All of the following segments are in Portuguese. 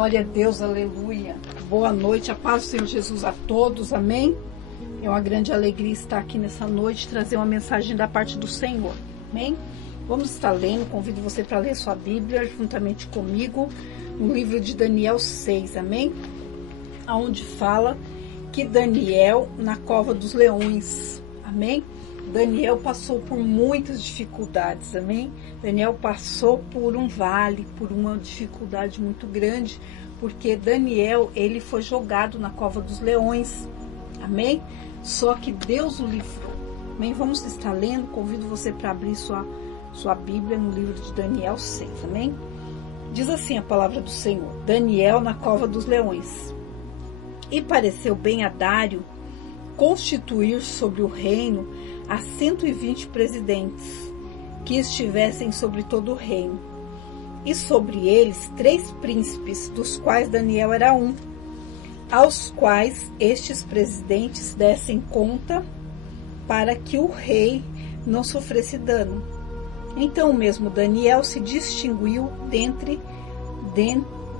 Glória a Deus, aleluia. Boa noite, a paz do Senhor Jesus a todos, amém? É uma grande alegria estar aqui nessa noite, trazer uma mensagem da parte do Senhor, amém? Vamos estar lendo, convido você para ler sua Bíblia juntamente comigo, no livro de Daniel 6, amém? Onde fala que Daniel na cova dos leões, amém? Daniel passou por muitas dificuldades, amém? Daniel passou por um vale, por uma dificuldade muito grande, porque Daniel, ele foi jogado na cova dos leões, amém? Só que Deus o livrou, amém? Vamos estar lendo, convido você para abrir sua Bíblia no livro de Daniel 6, amém? Diz assim a palavra do Senhor: Daniel na cova dos leões. E pareceu bem a Dário constituir sobre o reino a 120 presidentes, que estivessem sobre todo o reino, e sobre eles 3 príncipes, dos quais Daniel era um, aos quais estes presidentes dessem conta, para que o rei não sofresse dano. Então o mesmo Daniel se distinguiu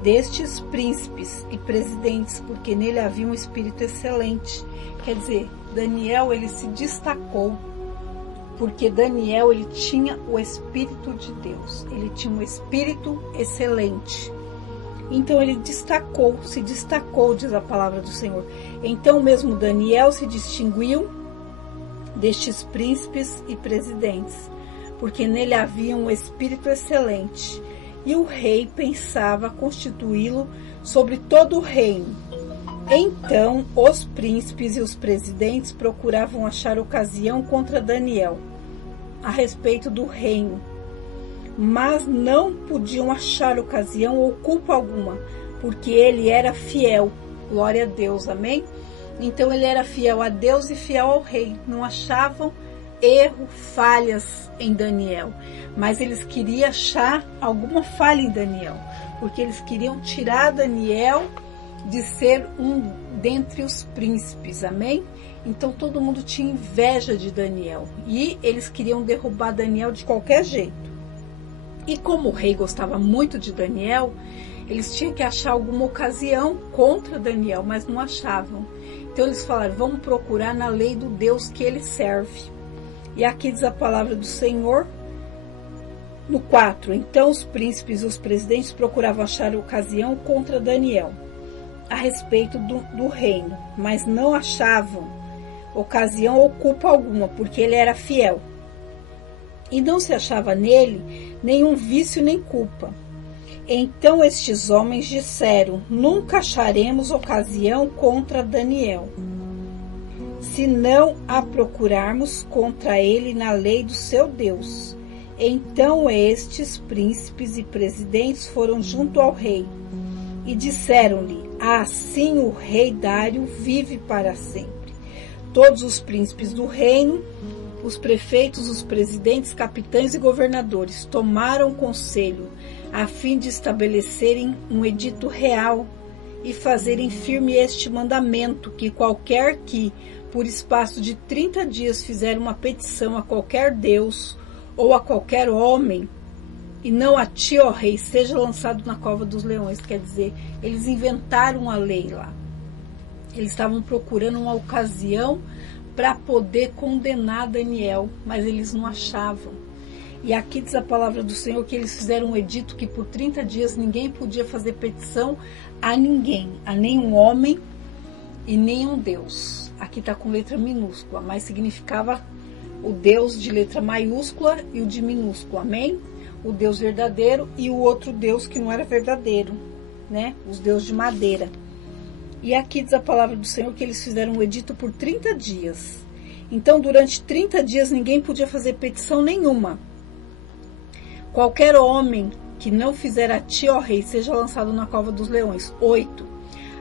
destes príncipes e presidentes, porque nele havia um espírito excelente. Quer dizer, Daniel, ele se destacou, porque Daniel, ele tinha o Espírito de Deus, ele tinha um espírito excelente. Então ele se destacou, diz a palavra do Senhor. Então mesmo Daniel se distinguiu destes príncipes e presidentes, porque nele havia um espírito excelente. E o rei pensava constituí-lo sobre todo o reino. Então os príncipes e os presidentes procuravam achar ocasião contra Daniel a respeito do reino, mas não podiam achar ocasião ou culpa alguma, porque ele era fiel. Glória a Deus, amém? Então ele era fiel a Deus e fiel ao rei. Não achavam erro, falhas em Daniel, mas eles queriam achar alguma falha em Daniel, porque eles queriam tirar Daniel de ser um dentre os príncipes, amém? Então todo mundo tinha inveja de Daniel e eles queriam derrubar Daniel de qualquer jeito. E como o rei gostava muito de Daniel, eles tinham que achar alguma ocasião contra Daniel, mas não achavam. Então eles falaram: vamos procurar na lei do Deus que ele serve. E aqui diz a palavra do Senhor, no 4, então os príncipes e os presidentes procuravam achar ocasião contra Daniel a respeito do reino, mas não achavam ocasião ou culpa alguma, porque ele era fiel. E não se achava nele nenhum vício nem culpa. Então estes homens disseram: nunca acharemos ocasião contra Daniel, se não a procurarmos contra ele na lei do seu Deus. Então estes príncipes e presidentes foram junto ao rei e disseram-lhe: assim o rei Dário vive para sempre. Todos os príncipes do reino, os prefeitos, os presidentes, capitães e governadores tomaram conselho a fim de estabelecerem um edito real e fazerem firme este mandamento, que qualquer que por espaço de 30 dias fizer uma petição a qualquer Deus ou a qualquer homem, e não a ti, ó rei, seja lançado na cova dos leões. Quer dizer, eles inventaram a lei lá. Eles estavam procurando uma ocasião para poder condenar Daniel, mas eles não achavam. E aqui diz a palavra do Senhor que eles fizeram um edito que por 30 dias ninguém podia fazer petição a ninguém, a nenhum homem e nenhum Deus. Aqui está com letra minúscula, mas significava o Deus de letra maiúscula e o de minúscula, amém? O Deus verdadeiro e o outro Deus que não era verdadeiro, né? Os deuses de madeira. E aqui diz a palavra do Senhor que eles fizeram um edito por 30 dias. Então, durante 30 dias, ninguém podia fazer petição nenhuma. Qualquer homem que não fizer a ti, ó rei, seja lançado na cova dos leões. 8.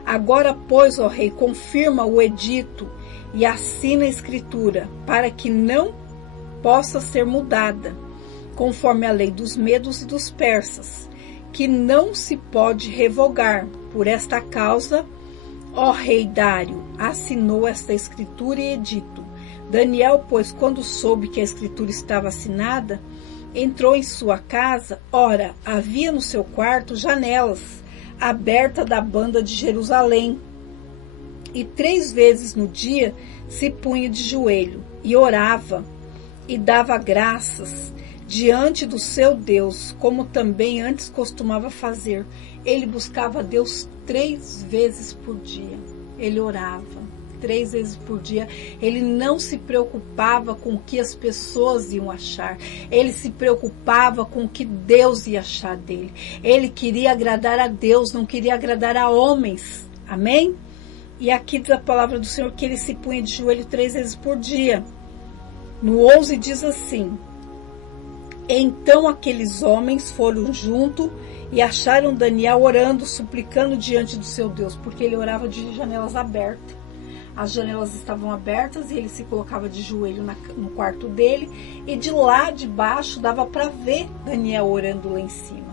Agora, pois, ó rei, confirma o edito e assina a escritura, para que não possa ser mudada, conforme a lei dos medos e dos persas, que não se pode revogar. Por esta causa, ó rei Dário, assinou esta escritura e edito. Daniel, pois, quando soube que a escritura estava assinada, entrou em sua casa. Ora, havia no seu quarto janelas, aberta da banda de Jerusalém. E 3 vezes no dia se punha de joelho e orava e dava graças diante do seu Deus, como também antes costumava fazer. Ele buscava Deus 3 vezes por dia. Ele orava 3 vezes por dia. Ele não se preocupava com o que as pessoas iam achar. Ele se preocupava com o que Deus ia achar dele. Ele queria agradar a Deus, não queria agradar a homens. Amém? E aqui diz a palavra do Senhor que ele se punha de joelho 3 vezes por dia. No 11 diz assim: então aqueles homens foram junto e acharam Daniel orando, suplicando diante do seu Deus, porque ele orava de janelas abertas. As janelas estavam abertas e ele se colocava de joelho no quarto dele, e de lá de baixo dava para ver Daniel orando lá em cima.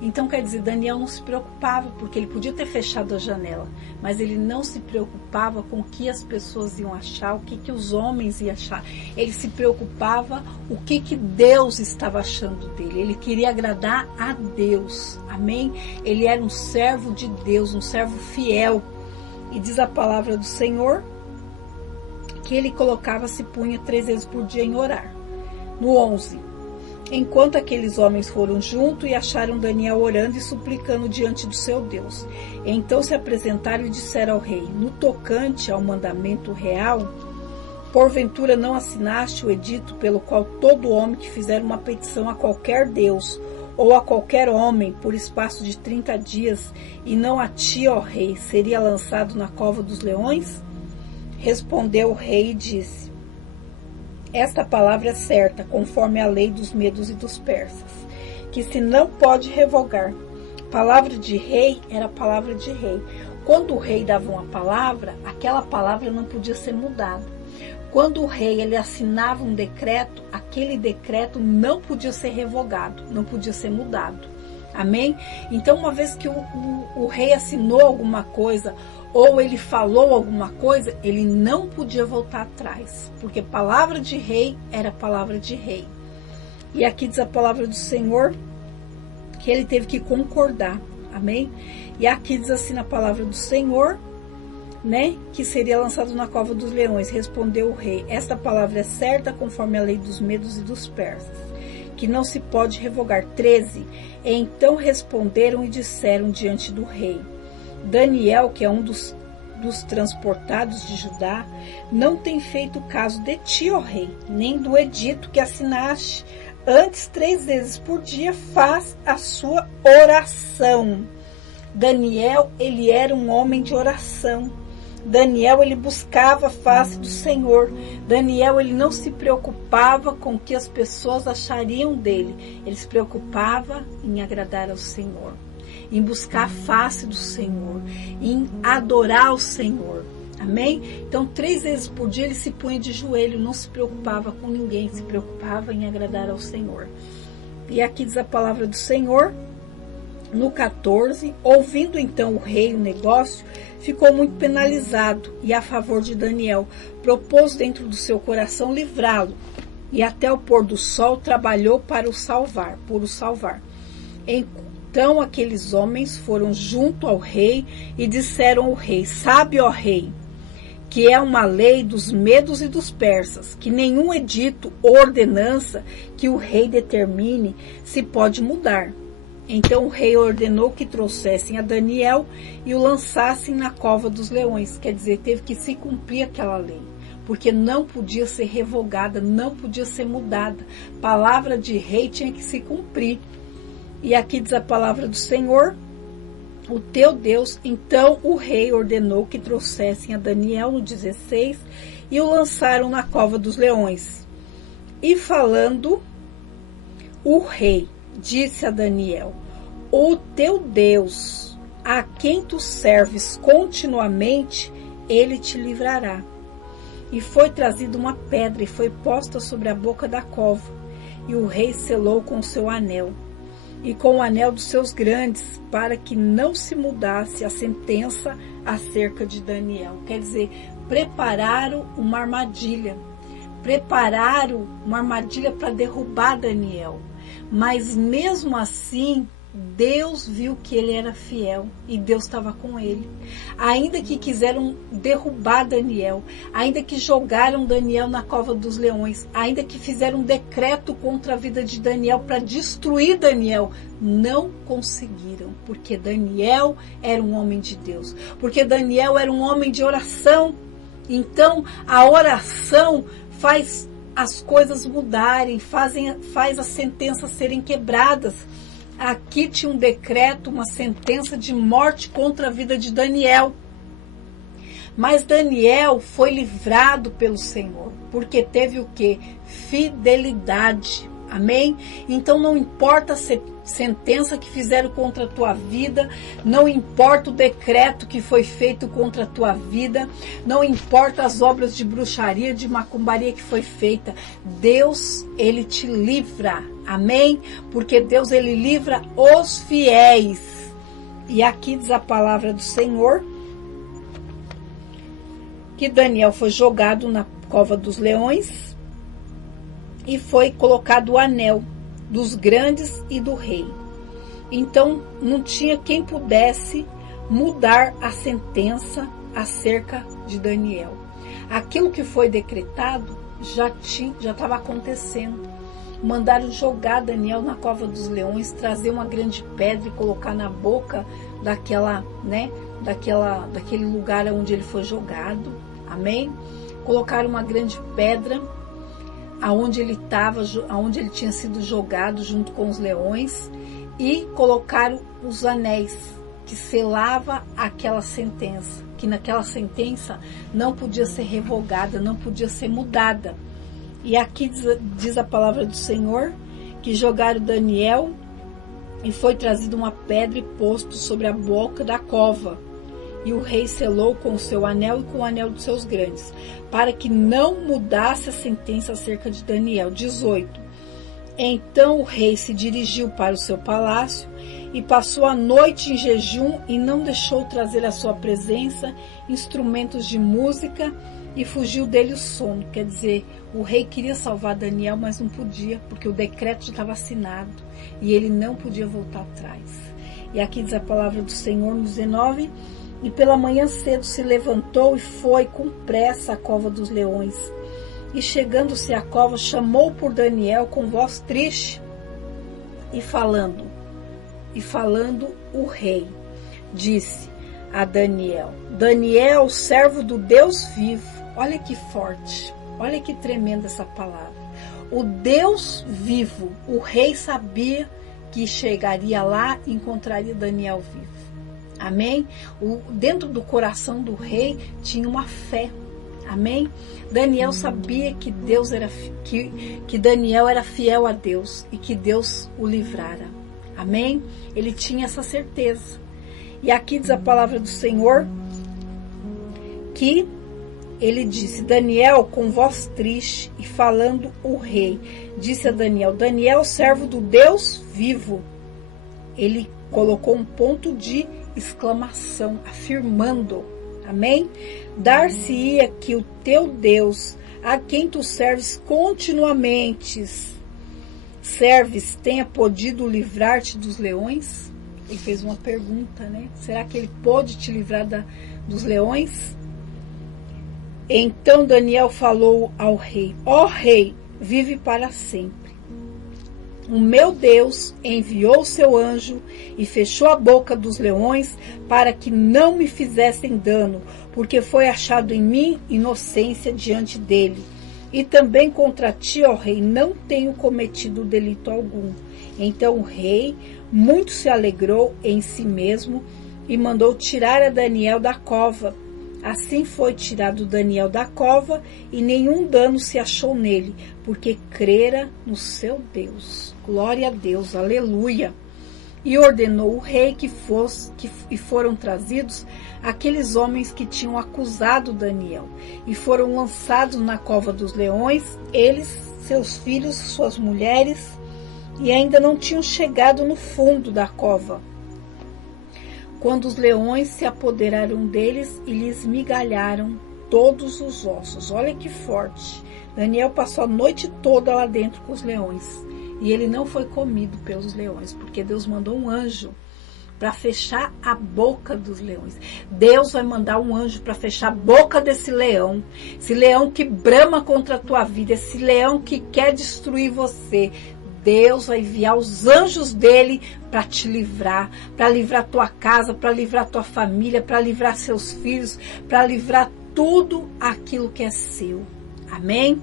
Então, quer dizer, Daniel não se preocupava, porque ele podia ter fechado a janela, mas ele não se preocupava com o que as pessoas iam achar, o que os homens iam achar. Ele se preocupava o que Deus estava achando dele. Ele queria agradar a Deus. Amém? Ele era um servo de Deus, um servo fiel. E diz a palavra do Senhor que ele se punha 3 vezes por dia em orar. No 11. Enquanto aqueles homens foram junto e acharam Daniel orando e suplicando diante do seu Deus. Então se apresentaram e disseram ao rei: no tocante ao mandamento real, porventura não assinaste o edito pelo qual todo homem que fizer uma petição a qualquer Deus ou a qualquer homem por espaço de 30 dias, e não a ti, ó rei, seria lançado na cova dos leões? Respondeu o rei e disse: esta palavra é certa, conforme a lei dos medos e dos persas, que se não pode revogar. Palavra de rei era palavra de rei. Quando o rei dava uma palavra, aquela palavra não podia ser mudada. Quando o rei ele assinava um decreto, aquele decreto não podia ser revogado, não podia ser mudado. Amém? Então, uma vez que o rei assinou alguma coisa, ou ele falou alguma coisa, ele não podia voltar atrás, porque palavra de rei era palavra de rei. E aqui diz a palavra do Senhor que ele teve que concordar. Amém? E aqui diz assim na palavra do Senhor, né, que seria lançado na cova dos leões. Respondeu o rei: esta palavra é certa, conforme a lei dos medos e dos persas, que não se pode revogar. 13. Então responderam e disseram diante do rei: Daniel, que é um dos transportados de Judá, não tem feito caso de ti, ó rei, nem do edito que assinaste. Antes, 3 vezes por dia faz a sua oração. Daniel, ele era um homem de oração. Daniel, ele buscava a face do Senhor. Daniel, ele não se preocupava com o que as pessoas achariam dele. Ele se preocupava em agradar ao Senhor, em buscar a face do Senhor, em adorar o Senhor. Amém? Então, 3 vezes por dia ele se punha de joelho, não se preocupava com ninguém, se preocupava em agradar ao Senhor. E aqui diz a palavra do Senhor, no 14, ouvindo então o rei o negócio, ficou muito penalizado e a favor de Daniel, propôs dentro do seu coração livrá-lo, e até o pôr do sol trabalhou para o salvar, por o salvar. Então aqueles homens foram junto ao rei e disseram ao rei: sabe, ó rei, que é uma lei dos medos e dos persas, que nenhum edito ou ordenança que o rei determine se pode mudar. Então o rei ordenou que trouxessem a Daniel e o lançassem na cova dos leões. Quer dizer, teve que se cumprir aquela lei, porque não podia ser revogada, não podia ser mudada. Palavra de rei tinha que se cumprir. E aqui diz a palavra do Senhor, o teu Deus. Então o rei ordenou que trouxessem a Daniel no 16 e o lançaram na cova dos leões. E falando, o rei disse a Daniel: o teu Deus, a quem tu serves continuamente, ele te livrará. E foi trazida uma pedra e foi posta sobre a boca da cova, e o rei selou com o seu anel e com o anel dos seus grandes, para que não se mudasse a sentença acerca de Daniel. Quer dizer, prepararam uma armadilha para derrubar Daniel. Mas mesmo assim, Deus viu que ele era fiel e Deus estava com ele. Ainda que quiseram derrubar Daniel, ainda que jogaram Daniel na cova dos leões, ainda que fizeram um decreto contra a vida de Daniel para destruir Daniel, não conseguiram, porque Daniel era um homem de Deus, porque Daniel era um homem de oração. Então a oração faz as coisas mudarem, faz as sentenças serem quebradas. Aqui tinha um decreto, uma sentença de morte contra a vida de Daniel. Mas Daniel foi livrado pelo Senhor, porque teve o quê? Fidelidade. Amém? Então não importa a sentença que fizeram contra a tua vida, não importa o decreto que foi feito contra a tua vida, não importa as obras de bruxaria, de macumbaria que foi feita, Deus, ele te livra. Amém? Porque Deus, ele livra os fiéis. E aqui diz a palavra do Senhor que Daniel foi jogado na cova dos leões e foi colocado o anel dos grandes e do rei. Então não tinha quem pudesse mudar a sentença acerca de Daniel. Aquilo que foi decretado já estava acontecendo. Mandaram jogar Daniel na cova dos leões, trazer uma grande pedra e colocar na boca daquele lugar onde ele foi jogado. Amém? Colocaram uma grande pedra aonde ele estava, aonde ele tinha sido jogado junto com os leões, e colocaram os anéis que selava aquela sentença, que naquela sentença não podia ser revogada, não podia ser mudada. E aqui diz a palavra do Senhor que jogaram Daniel e foi trazida uma pedra e posto sobre a boca da cova. E o rei selou com o seu anel e com o anel dos seus grandes, para que não mudasse a sentença acerca de Daniel. 18. Então o rei se dirigiu para o seu palácio e passou a noite em jejum e não deixou trazer à sua presença instrumentos de música, e fugiu dele o sono. Quer dizer, o rei queria salvar Daniel, mas não podia, porque o decreto já estava assinado e ele não podia voltar atrás. E aqui diz a palavra do Senhor no 19: e pela manhã cedo se levantou e foi com pressa à cova dos leões. E chegando-se à cova, chamou por Daniel com voz triste, e falando o rei, disse a Daniel: Daniel, servo do Deus vivo. Olha que forte, olha que tremenda essa palavra. O Deus vivo, o rei sabia que chegaria lá e encontraria Daniel vivo. Amém? Dentro do coração do rei tinha uma fé. Amém? Daniel sabia que que Daniel era fiel a Deus e que Deus o livrara. Amém? Ele tinha essa certeza. E aqui diz a palavra do Senhor que ele disse: Daniel, com voz triste, e falando o rei, disse a Daniel: Daniel, servo do Deus vivo. Ele colocou um ponto de exclamação, afirmando. Amém? Dar-se-ia que o teu Deus, a quem tu serves continuamente, tenha podido livrar-te dos leões? Ele fez uma pergunta, né? Será que ele pode te livrar dos leões? Então Daniel falou ao rei: ó rei, vive para sempre. O meu Deus enviou o seu anjo e fechou a boca dos leões para que não me fizessem dano, porque foi achado em mim inocência diante dele. E também contra ti, ó rei, não tenho cometido delito algum. Então o rei muito se alegrou em si mesmo e mandou tirar a Daniel da cova. Assim foi tirado Daniel da cova e nenhum dano se achou nele, porque crera no seu Deus. Glória a Deus, aleluia. E ordenou o rei que foram trazidos aqueles homens que tinham acusado Daniel e foram lançados na cova dos leões, eles, seus filhos, suas mulheres, e ainda não tinham chegado no fundo da cova, quando os leões se apoderaram deles e lhes migalharam todos os ossos. Olha que forte. Daniel passou a noite toda lá dentro com os leões. E ele não foi comido pelos leões, porque Deus mandou um anjo para fechar a boca dos leões. Deus vai mandar um anjo para fechar a boca desse leão. Esse leão que brama contra a tua vida, esse leão que quer destruir você. Deus vai enviar os anjos dele para te livrar, para livrar tua casa, para livrar tua família, para livrar seus filhos, para livrar tudo aquilo que é seu. Amém?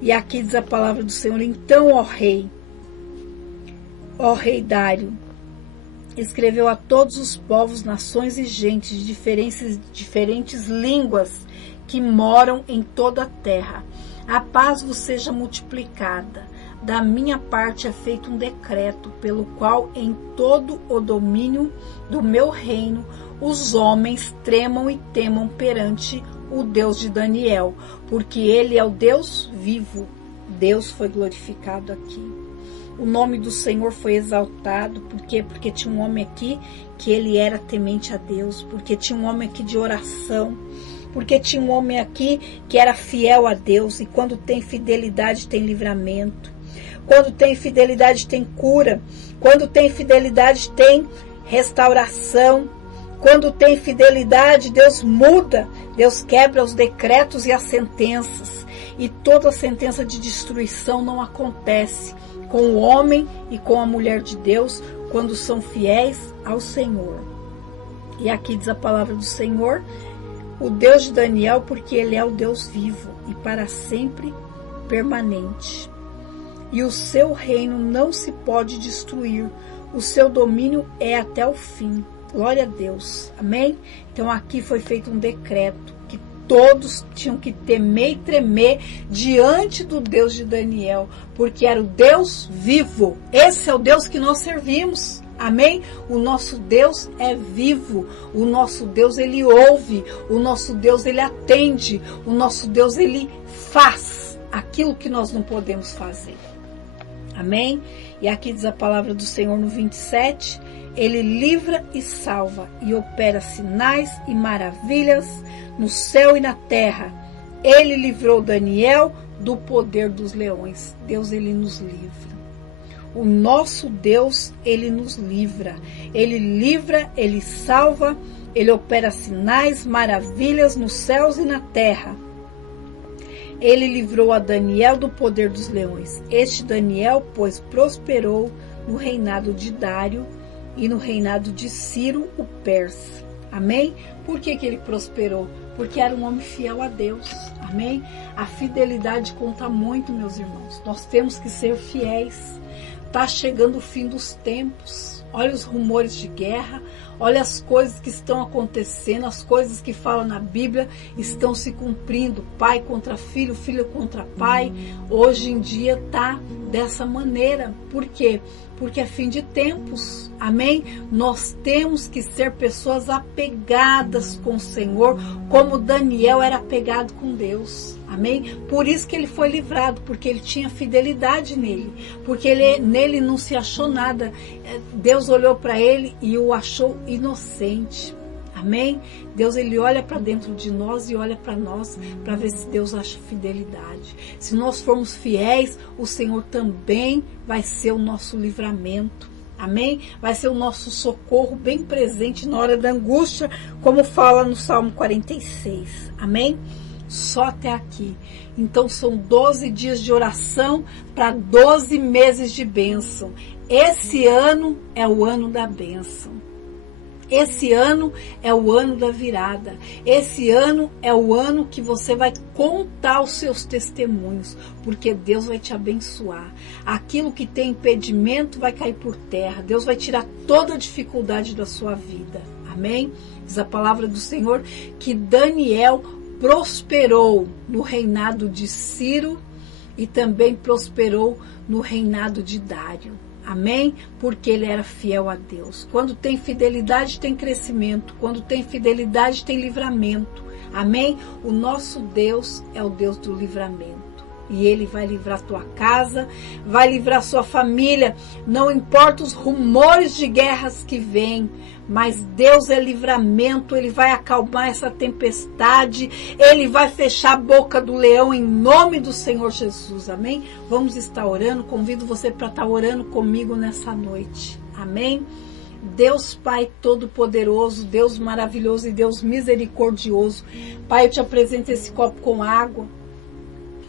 E aqui diz a palavra do Senhor: então, ó rei Dário, escreveu a todos os povos, nações e gentes de diferentes línguas que moram em toda a terra. A paz vos seja multiplicada. Da minha parte é feito um decreto, pelo qual em todo o domínio do meu reino os homens tremam e temam perante o Deus de Daniel, porque ele é o Deus vivo. Deus foi glorificado aqui. O nome do Senhor foi exaltado. Por quê? Porque tinha um homem aqui que ele era temente a Deus, porque tinha um homem aqui de oração, porque tinha um homem aqui que era fiel a Deus. E quando tem fidelidade, tem livramento. Quando tem fidelidade, tem cura. Quando tem fidelidade, tem restauração. Quando tem fidelidade, Deus muda. Deus quebra os decretos e as sentenças. E toda sentença de destruição não acontece com o homem e com a mulher de Deus quando são fiéis ao Senhor. E aqui diz a palavra do Senhor: o Deus de Daniel, porque ele é o Deus vivo e para sempre permanente. E o seu reino não se pode destruir, o seu domínio é até o fim. Glória a Deus, amém? Então aqui foi feito um decreto que todos tinham que temer e tremer diante do Deus de Daniel, porque era o Deus vivo. Esse é o Deus que nós servimos, amém? O nosso Deus é vivo, o nosso Deus ele ouve, o nosso Deus ele atende, o nosso Deus ele faz aquilo que nós não podemos fazer. Amém? E aqui diz a palavra do Senhor no 27, ele livra e salva e opera sinais e maravilhas no céu e na terra. Ele livrou Daniel do poder dos leões. Deus, ele nos livra. O nosso Deus, ele nos livra. Ele livra, ele salva, ele opera sinais, maravilhas nos céus e na terra. Ele livrou a Daniel do poder dos leões. Este Daniel, pois, prosperou no reinado de Dário e no reinado de Ciro, o persa. Amém? Por que ele prosperou? Porque era um homem fiel a Deus. Amém? A fidelidade conta muito, meus irmãos. Nós temos que ser fiéis. Está chegando o fim dos tempos. Olha os rumores de guerra. Olha as coisas que estão acontecendo, as coisas que falam na Bíblia estão se cumprindo. Pai contra filho, filho contra pai. Hoje em dia está dessa maneira. Por quê? Porque é fim de tempos. Amém? Nós temos que ser pessoas apegadas com o Senhor, como Daniel era apegado com Deus. Amém? Por isso que ele foi livrado, porque ele tinha fidelidade nele. Porque nele não se achou nada. Deus olhou para ele e o achou inocente. Amém? Deus, ele olha para dentro de nós e olha para nós para ver se Deus acha fidelidade. Se nós formos fiéis, o Senhor também vai ser o nosso livramento. Amém? Vai ser o nosso socorro bem presente na hora da angústia, como fala no Salmo 46. Amém? Só até aqui. Então são 12 dias de oração para 12 meses de bênção. Esse ano é o ano da bênção. Esse ano é o ano da virada. Esse ano é o ano que você vai contar os seus testemunhos, porque Deus vai te abençoar. Aquilo que tem impedimento vai cair por terra. Deus vai tirar toda a dificuldade da sua vida. Amém? Diz a palavra do Senhor que Daniel prosperou no reinado de Ciro e também prosperou no reinado de Dário. Amém? Porque ele era fiel a Deus. Quando tem fidelidade, tem crescimento. Quando tem fidelidade, tem livramento. Amém? O nosso Deus é o Deus do livramento. e Ele vai livrar tua casa, vai livrar sua família. Não importa os rumores de guerras que vêm, mas Deus é livramento. Ele vai acalmar essa tempestade, Ele vai fechar a boca do leão em nome do Senhor Jesus, amém? Vamos estar orando, convido você para estar orando comigo nessa noite, amém? Deus Pai Todo-Poderoso, Deus maravilhoso e Deus misericordioso, Pai, eu te apresento esse copo com água.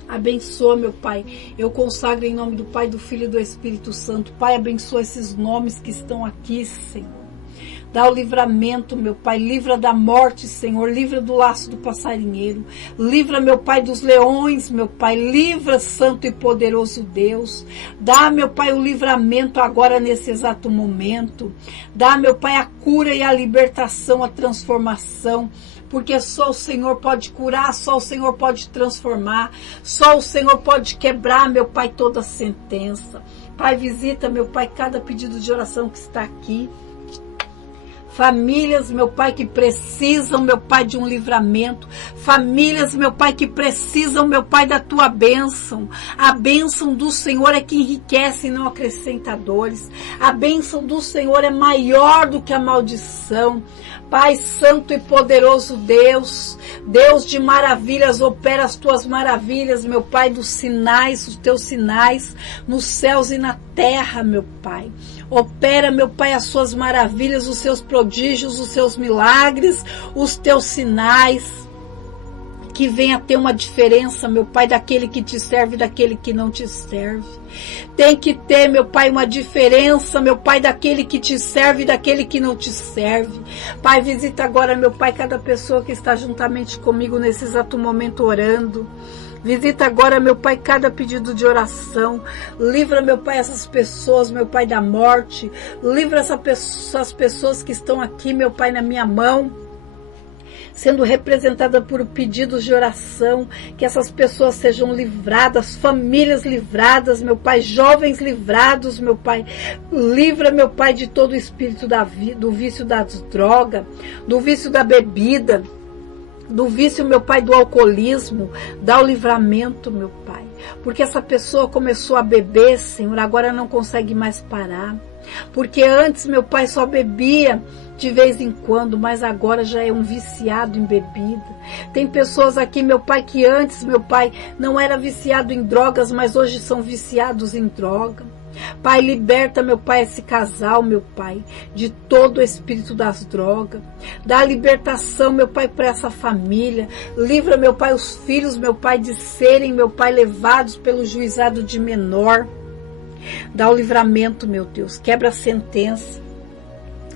Abençoa, meu Pai. Eu consagro em nome do Pai, do Filho e do Espírito Santo. Pai, abençoa esses nomes que estão aqui, Senhor. Dá o livramento, meu Pai. Livra da morte, Senhor. Livra do laço do passarinheiro. Livra, meu Pai, dos leões, meu Pai. Livra, Santo e poderoso Deus. Dá, meu Pai, o livramento agora nesse exato momento. Dá, meu Pai, a cura e a libertação, a transformação. Porque só o Senhor pode curar, só o Senhor pode transformar, só o Senhor pode quebrar, meu Pai, toda sentença. Pai, visita, meu Pai, cada pedido de oração que está aqui. Famílias, meu Pai, que precisam, meu Pai, de um livramento. Famílias, meu Pai, que precisam, meu Pai, da tua bênção. A bênção do Senhor é que enriquece e não acrescenta dores. A bênção do Senhor é maior do que a maldição. Pai Santo e poderoso Deus, Deus de maravilhas, opera as tuas maravilhas, meu Pai, dos sinais, os teus sinais, nos céus e na terra, meu Pai. Opera, meu Pai, as suas maravilhas, os seus prodígios, os seus milagres, os teus sinais. Que venha ter uma diferença, meu Pai, daquele que te serve e daquele que não te serve. Tem que ter, meu Pai, uma diferença, meu Pai, daquele que te serve e daquele que não te serve. Pai, visita agora, meu Pai, cada pessoa que está juntamente comigo nesse exato momento orando. Visita agora, meu Pai, cada pedido de oração. Livra, meu Pai, essas pessoas, meu Pai, da morte. Livra essas pessoas que estão aqui, meu Pai, na minha mão, sendo representada por pedidos de oração, que essas pessoas sejam livradas, famílias livradas, meu Pai, jovens livrados, meu Pai. Livra, meu Pai, de todo o espírito do vício das drogas, do vício da bebida, do vício, meu Pai, do alcoolismo. Dá o livramento, meu Pai, porque essa pessoa começou a beber, Senhor, agora não consegue mais parar. Porque antes, meu Pai, só bebia de vez em quando, mas agora já é um viciado em bebida. Tem pessoas aqui, meu Pai, que antes, meu Pai, não era viciado em drogas, mas hoje são viciados em droga. Pai, liberta, meu Pai, esse casal, meu Pai, de todo o espírito das drogas. Dá libertação, meu Pai, para essa família. Livra, meu Pai, os filhos, meu Pai, de serem, meu Pai, levados pelo juizado de menor. Dá o livramento, meu Deus. Quebra a sentença.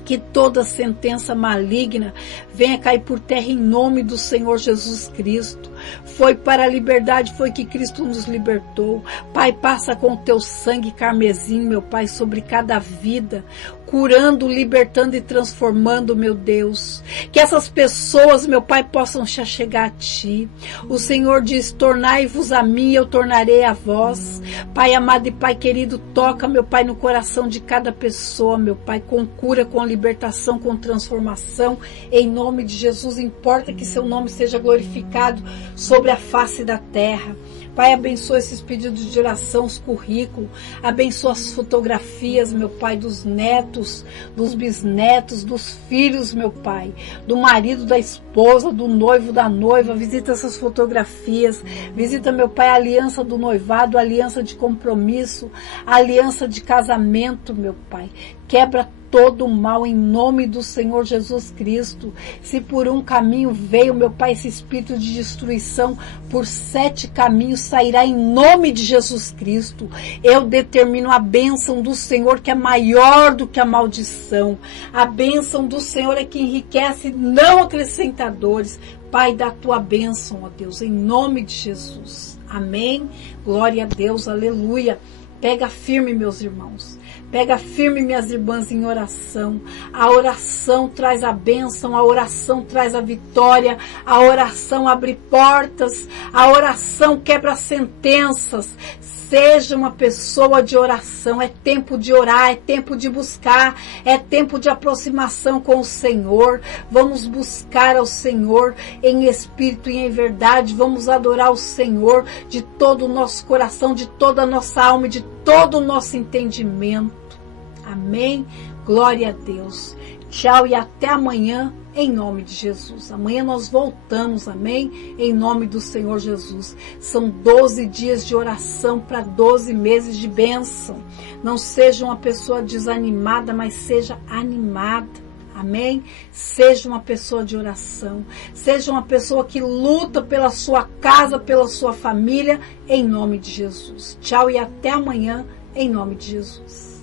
Que toda sentença maligna venha cair por terra em nome do Senhor Jesus Cristo. Foi para a liberdade, foi que Cristo nos libertou. Pai, passa com o teu sangue carmesim, meu Pai, sobre cada vida, curando, libertando e transformando, meu Deus. Que essas pessoas, meu Pai, possam se chegar a Ti. O Senhor diz, tornai-vos a mim, eu tornarei a vós. Pai amado e Pai querido, toca, meu Pai, no coração de cada pessoa, meu Pai, com cura, com libertação, com transformação, em nome de Jesus. Importa que seu nome seja glorificado sobre a face da terra. Pai, abençoa esses pedidos de oração, os currículos, abençoa as fotografias, meu Pai, dos netos, dos bisnetos, dos filhos, meu Pai, do marido, da esposa, do noivo, da noiva. Visita essas fotografias, visita, meu Pai, a aliança do noivado, a aliança de compromisso, a aliança de casamento, meu Pai. Quebra todo o mal em nome do Senhor Jesus Cristo. Se por um caminho veio, meu Pai, esse espírito de destruição, por 7 caminhos sairá em nome de Jesus Cristo. Eu determino a bênção do Senhor, que é maior do que a maldição. A bênção do Senhor é que enriquece, não acrescentadores. Pai, dá a tua bênção, ó Deus, em nome de Jesus. Amém. Glória a Deus, aleluia. Pega firme, meus irmãos. Pega firme, minhas irmãs, em oração. A oração traz a bênção, a oração traz a vitória, a oração abre portas, a oração quebra sentenças. Seja uma pessoa de oração. É tempo de orar, é tempo de buscar, é tempo de aproximação com o Senhor. Vamos buscar ao Senhor em espírito e em verdade. Vamos adorar o Senhor de todo o nosso coração, de toda a nossa alma e de todo o nosso entendimento. Amém? Glória a Deus. Tchau e até amanhã, em nome de Jesus. Amanhã nós voltamos, amém? Em nome do Senhor Jesus. São 12 dias de oração para 12 meses de bênção. Não seja uma pessoa desanimada, mas seja animada. Amém? Seja uma pessoa de oração. Seja uma pessoa que luta pela sua casa, pela sua família, em nome de Jesus. Tchau e até amanhã, em nome de Jesus.